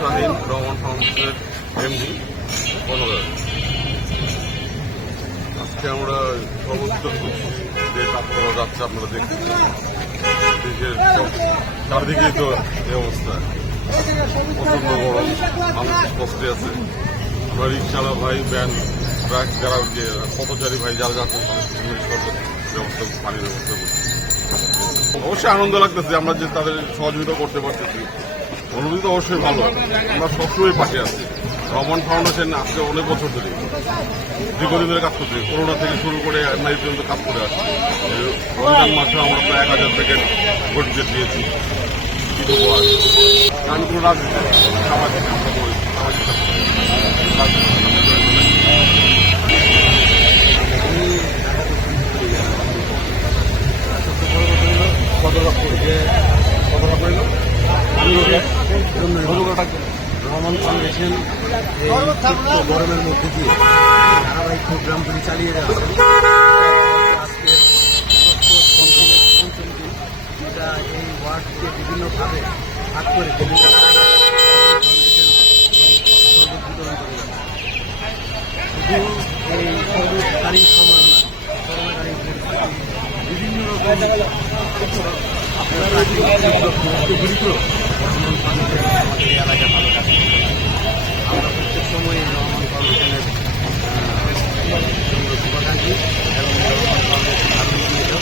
শাহিন রহমান ফাউন্ডেশনের এমডি বনগাঁ আজকে আমরা সর্বোচ্চ যে তাপমাত্রা যাচ্ছে, আপনারা দেখছেন দেশের তো এই অবস্থা। প্রচণ্ড গরম, মানুষ কষ্টে আছে। আমরা রিক্সাওয়ালা ভাই ব্যান ট্রাক যারা যে পথচারী ভাই, যারা যাচ্ছে, তাদের ব্যবস্থা, পানির ব্যবস্থা করছে। অবশ্যই আনন্দ লাগতেছে, আমরা যে তাদের সহযোগিতা করতে পারতেছি। অনুভূতি তো অবশ্যই ভালো। আমরা সবসময় পাশে আছি। রহমান ফাউন্ডেশন আজকে অনেক বছর ধরে দীর্ঘদিন ধরে কাজ করছে। করোনা থেকে শুরু করে এই পর্যন্ত কাজ করে আসছি। রমজান মাসে আমরা প্রায় এক হাজার প্যাকেট গরিবদের দিয়েছি। আমি কোনো রাজনীতি সামাজিক আমরা করি জড়িত নাই। রহমান ফাউন্ডেশন গরমের মধ্যে দিয়ে ধারাবাহিক প্রোগ্রামগুলি চালিয়ে যাচ্ছেন আজকে পঞ্চম দিন বিভিন্নভাবে ভাগ করে বিভিন্ন যাচ্ছে শুধু পরিস্থিতি বিভিন্ন রকম আপনার রহমান ফাউন্ডেশন আমাদের এলাকায় ভালো কাজ করে যাচ্ছে। আমরা প্রত্যেক সময় আহ, জন্য শুভাকাঙ্ক্ষী এবং রহমান ফাউন্ডেশন আরও নিয়মিত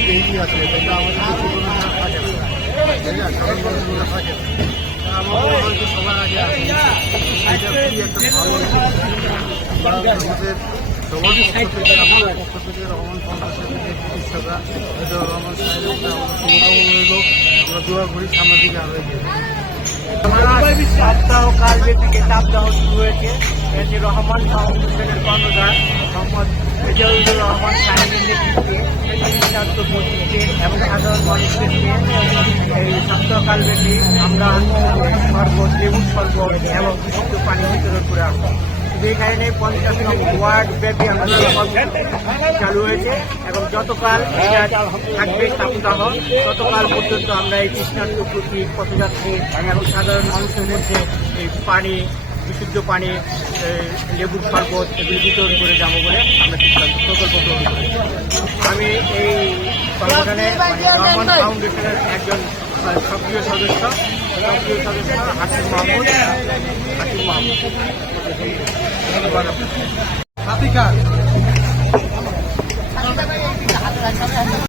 পেজই আছে তাহলে আমাদের না থাকে না না। আমার সবার আগে। একটা ভালো আমরা রহমান যে চিকিৎসকরা রহমান সাহেবের শুভকামনা রইল আমরা দোয়া করি সামনের সপ্তাহ কাল থেকে তাপদাহ শুরু হয়েছে এতে রহমান ফাউন্ডেশনের কর্ণধার রহমান সাহেবের এবং সাধারণ মানুষকে নিয়ে আমরা শরবত লেবুর শরবত এবং পানি বিতরণ করে আসছি এখানে নেই পঞ্চাশ নং ওয়ার্ড ব্যাপী আমাদের চালু হয়েছে এবং যতকাল এটা থাকবে সপ্তাহ, ততকাল পর্যন্ত আমরা এই কৃষ্ণার্থ প্রতীক পথযাত্রী এবং সাধারণ মানুষের মধ্যে এই পানি, বিশুদ্ধ পানি লেবুর শরবত এগুলি বিতরণ করে যাব বলে আমরা প্রকল্প গ্রহণ আমি এই সংগঠনে মানে ফাউন্ডেশনের একজন সক্রিয় সদস্য সক্রিয় সদস্য হাকিম মাহমুদ। হাকিম মাহমুদ। ধন্যবাদ